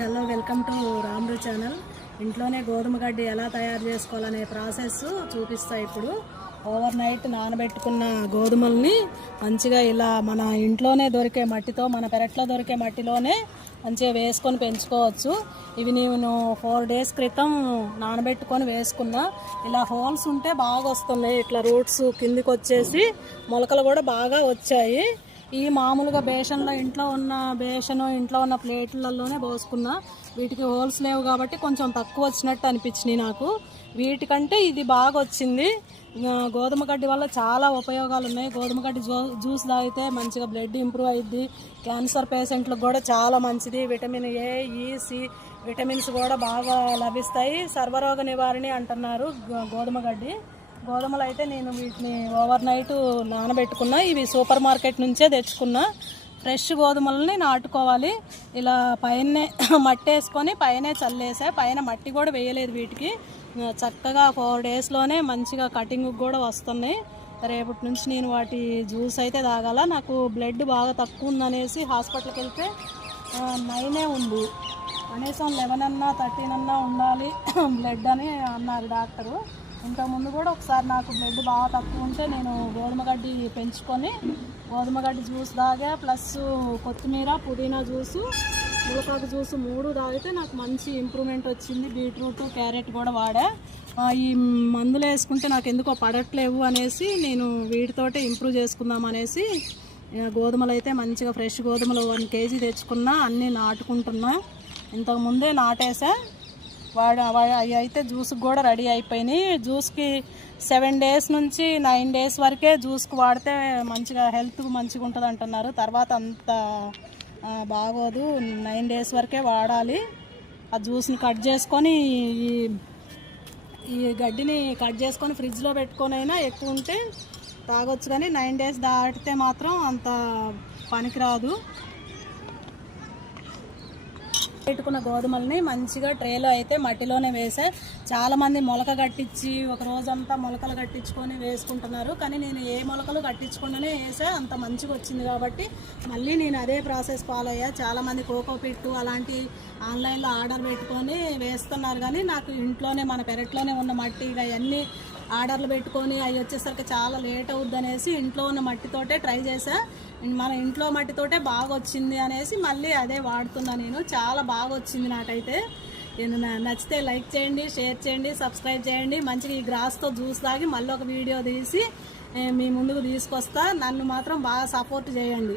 Hello welcome to రామ్రు channel. ఇంట్లోనే గోధుమ గడ్డి ఎలా తయారు చేసుకోవాలనే ప్రాసెస్ చూపిస్తా ఇప్పుడు. ఓవర్ నైట్ నానబెట్టుకున్న గోధుమల్ని మంచిగా ఇలా మన ఇంట్లోనే దొరికే మట్టితో మన పెరట్లో దొరికే మట్టిలోనే మంచిగా వేసుకొని పెంచుకోవచ్చు. ఇవి నేను ఫోర్ డేస్ క్రితం నానబెట్టుకొని వేసుకున్నా. ఇలా హోల్స్ ఉంటే బాగా వస్తున్నాయి. ఇట్లా రూట్స్ కిందికి వచ్చేసి మొలకలు కూడా బాగా వచ్చాయి. ఈ మామూలుగా బేషన్లో ఇంట్లో ఉన్న బేషను ఇంట్లో ఉన్న ప్లేట్లలోనే పోసుకున్నా. వీటికి హోల్స్ లేవు కాబట్టి కొంచెం తక్కువ వచ్చినట్టు అనిపించినాయి నాకు. వీటికంటే ఇది బాగా వచ్చింది. గోధుమ గడ్డి వల్ల చాలా ఉపయోగాలు ఉన్నాయి. గోధుమ గడ్డి జ్యూ జ్యూస్ తాగితే మంచిగా బ్లడ్ ఇంప్రూవ్ అయ్యిద్ది క్యాన్సర్ పేషెంట్లకు కూడా చాలా మంచిది. విటమిన్ ఏ ఈ విటమిన్స్ కూడా బాగా లభిస్తాయి. సర్వరోగ నివారణ అంటున్నారు గో- గోధుమ గడ్డి. గోధుమలు అయితే నేను వీటిని ఓవర్ నైట్ నానబెట్టుకున్నా. ఇవి సూపర్ మార్కెట్ నుంచే తెచ్చుకున్నా. ఫ్రెష్ గోధుమలని నాటుకోవాలి. ఇలా పైన మట్టి వేసుకొని పైనే చల్లేసా. పైన మట్టి కూడా వేయలేదు వీటికి. చక్కగా ఫోర్ డేస్లోనే మంచిగా కటింగ్ కూడా వస్తున్నాయి. రేపటి నుంచి నేను వాటి జ్యూస్ అయితే తాగాల. నాకు బ్లడ్ బాగా తక్కువ ఉందనేసి హాస్పిటల్కి వెళ్తే నైనే ఉంది. కనీసం లెవెన్ అన్నా థర్టీన్ అన్నా ఉండాలి. బ్లడ్ అని అన్నారు డాక్టరు. ఇంతకుముందు కూడా ఒకసారి నాకు బ్లడ్ బాగా తక్కువ ఉంటే నేను గోధుమ గడ్డి పెంచుకొని గోధుమ గడ్డి జ్యూస్ తాగా ప్లస్ కొత్తిమీర పుదీనా జ్యూసు ములకాకు జ్యూస్ మూడు తాగితే నాకు మంచి ఇంప్రూవ్మెంట్ వచ్చింది. బీట్రూట్ క్యారెట్ కూడా వాడా. ఈ మందులు వేసుకుంటే నాకు ఎందుకో పడట్లేవు అనేసి నేను వీటితోటే ఇంప్రూవ్ చేసుకుందాం అనేసి గోధుమలు అయితే మంచిగా ఫ్రెష్ గోధుమలు వన్ కేజీ తెచ్చుకున్నా అన్నీ నాటుకుంటున్నా. ఇంతకుముందే నాటేసా వాడు అవి అయితే జ్యూస్కి కూడా రెడీ అయిపోయినాయి. జ్యూస్కి సెవెన్ డేస్ నుంచి నైన్ డేస్ వరకే జ్యూస్కి వాడితే మంచిగా హెల్త్ మంచిగా ఉంటుంది అంటున్నారు. తర్వాత అంత బాగోదు. నైన్ డేస్ వరకే వాడాలి. ఆ జ్యూస్ని కట్ చేసుకొని ఈ ఈ గడ్డిని కట్ చేసుకొని ఫ్రిడ్జ్లో పెట్టుకొని అయినా ఎక్కువ ఉంటే తాగొచ్చు కానీ నైన్ డేస్ దాటితే మాత్రం అంత పనికిరాదు. పెట్టుకున్న గోధుమల్ని మంచిగా ట్రేలో అయితే మట్టిలోనే వేసా. చాలామంది మొలక కట్టించి ఒక రోజంతా మొలకలు కట్టించుకొని వేసుకుంటున్నారు. కానీ నేను ఏ మొలకలు కట్టించకుండానే వేసా. అంత మంచిగా వచ్చింది కాబట్టి మళ్ళీ నేను అదే ప్రాసెస్ ఫాలో అయ్యా. చాలామంది కోకో పిట్టు అలాంటి ఆన్లైన్లో ఆర్డర్ పెట్టుకొని వేస్తున్నారు. కానీ నాకు ఇంట్లోనే మన పెరట్లోనే ఉన్న మట్టి ఇక అవన్నీ ఆర్డర్లు పెట్టుకొని అవి వచ్చేసరికి చాలా లేట్ అవుద్ది అనేసి ఇంట్లో ఉన్న మట్టితోటే ట్రై చేసా మన ఇంట్లో మట్టితోటే బాగా వచ్చింది అనేసి మళ్ళీ అదే వాడుతున్నా నేను. చాలా బాగా వచ్చింది నాకైతే నేను నచ్చితే లైక్ చేయండి షేర్ చేయండి సబ్స్క్రైబ్ చేయండి. మంచిగా ఈ గ్రాస్తో జ్యూస్ తాగి మళ్ళీ ఒక వీడియో తీసి మీ ముందుకు తీసుకొస్తా. నన్ను మాత్రం బాగా సపోర్ట్ చేయండి.